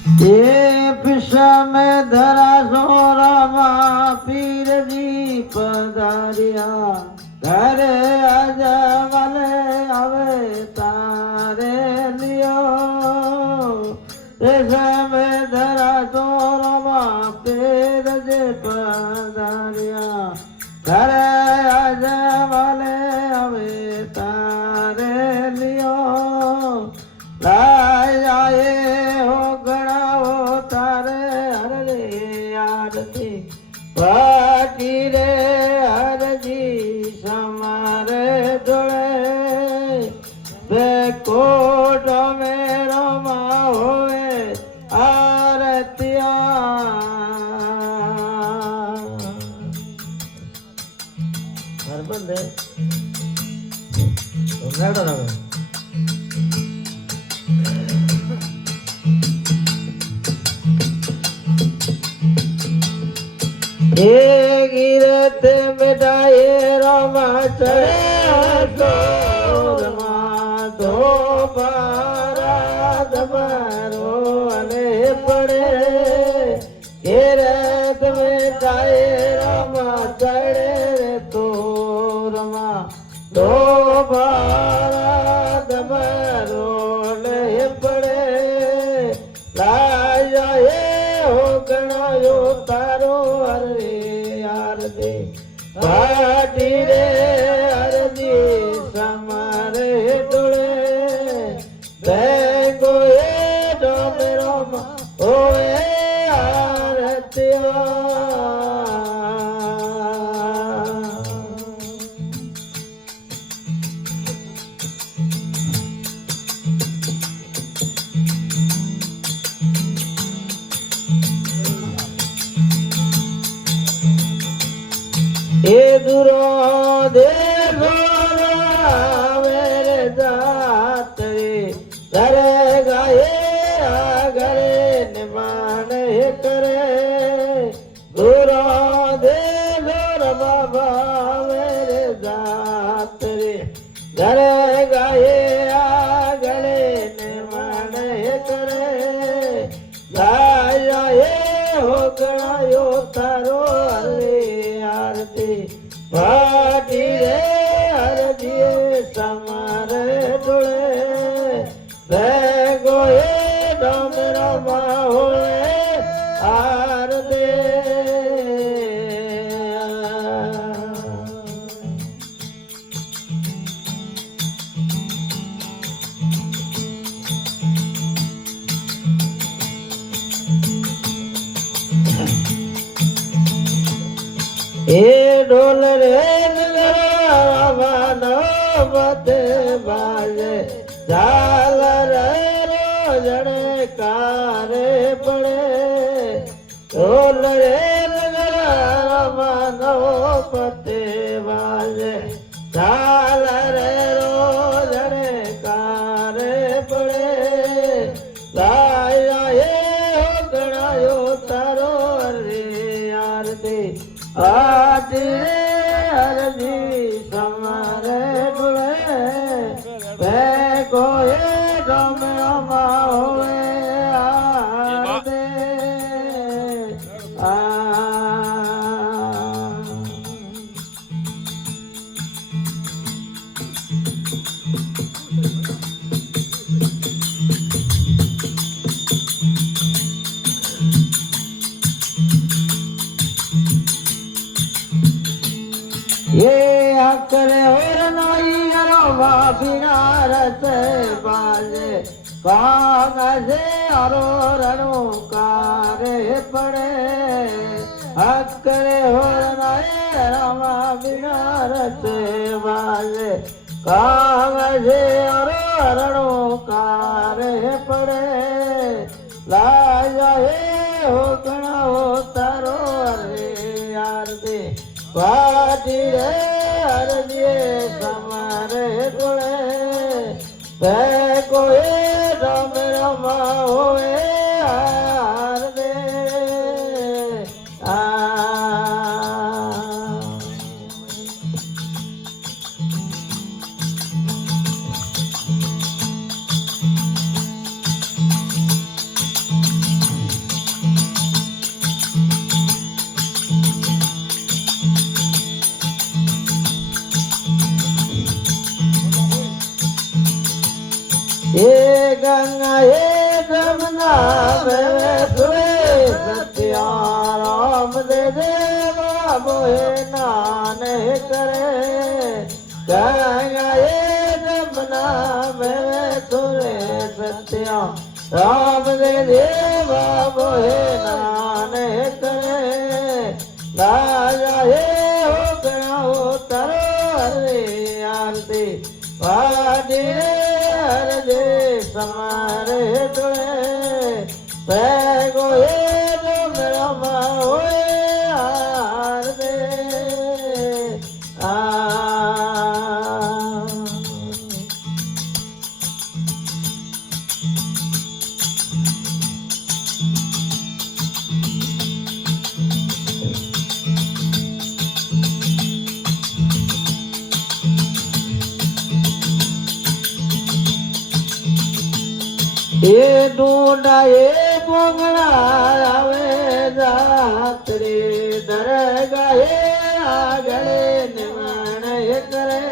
ये पिशा में धरा सोरमा पीर जी पधारिया घरे आजा वाले आवे तारे लियो पिशा में धरा सोरमा पीर जी पधारिया घरे आजा वाले आवे तारे लियो लाय आए पाटी रे हरजी समारे जोड़े बेकोट मेरो माँ होए आरतिया घर बंद है तो गिरत मिटाए रमा चढ़े तो बारात मारो अने पड़े गिरत मिटाए रमा चढ़े तो रमा तो बारात मारो अने पड़े लाया हो गणायो तारो अरे दे पाटी रे अरजी समारे डोले बेगो ये डोमेरो ओए आरतिया ये दुरो देखो मेरे जातरे करे गाये आगरे निमान करे दुरो देखो बाबा मेरे जातरे करे गाये आगरे निमान करे गाया ये हो गणायो तारो अरे पाटी रे हरजिए समारे डोले बेगो ये डोमेरा माँ होए आर दे ये ढोल रे बते बाजे जाल रे रोजड़े कारे पड़े ढोल रे मानो पते बाजे जाल रे रोजड़े कारे पड़े लाया ये हो गणायो तारो अरे यार दे आज हरजी समारे डुले बेको ये डोमेरा होए आदे ये अकरे और नाई अरवा बिना रस बाजे कागजे अरो रणु कारे पड़े अकरे और नाई अरवा बिना रस बाजे कागजे अरो रणु कारे पड़े लाया हे हो गणा हो तारो अरे यार दे पाटी रे हरजिए समारे डोले बेको ये डोमेरा माँ होए आर दे નામે સુરે સત્યા રામ દે દેવા મોહે નાને કરે ગંગાએ જમના મેં સુરે સત્યા રામ દે દેવા મોહે નાને કરે રાજા હે હો ગણાઓ તારો હરે આરતી વાડી રે હરદે સમારે તુળે પેગો હે ડોમરામાં હોય આરદે એ ડોડા એ બોંગણા આવે જાત્રે દરગા એ આગળ નિમણ કરે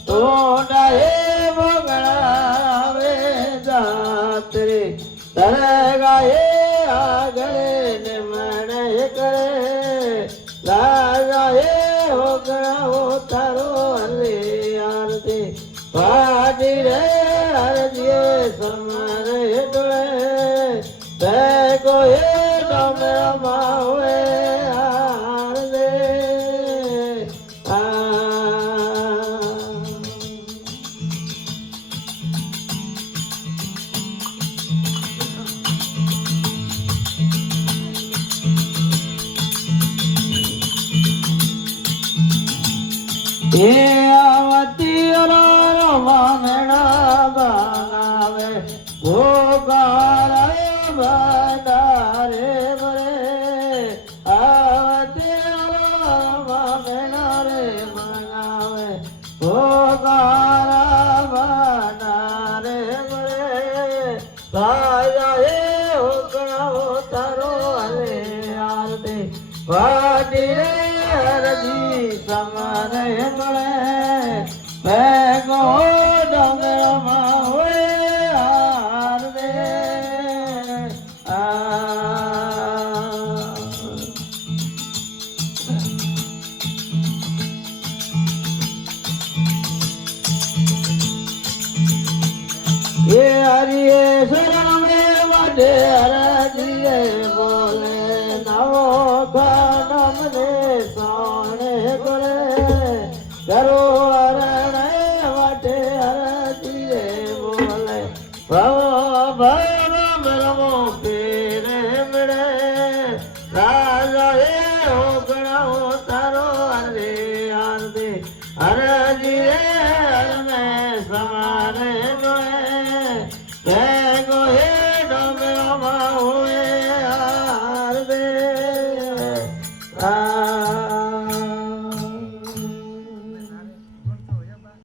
ડોડા એ બોંગણા આવે જાત્રે દરગા એ આગળ નિમણ કરે રાજા એ હોગણા તારો હરે આરતી વાડી રે હરજીએ સમરે ડોળે બેગો એ ડમરામાં હોય આરદે એ આવતી રમણા બનાવે ગોગારે બંધારે બરે આવતી રમણા રે બનાવે ગોગારા બંધારે બરે રાજા એ ઓગણાવો તારો હરે આરતી વાડી રે હરજી સમરે મળે ભેગો ડમરામાં હોય આરદે એ હરિએ શરણે વાડે હરજીએ બોલે નવો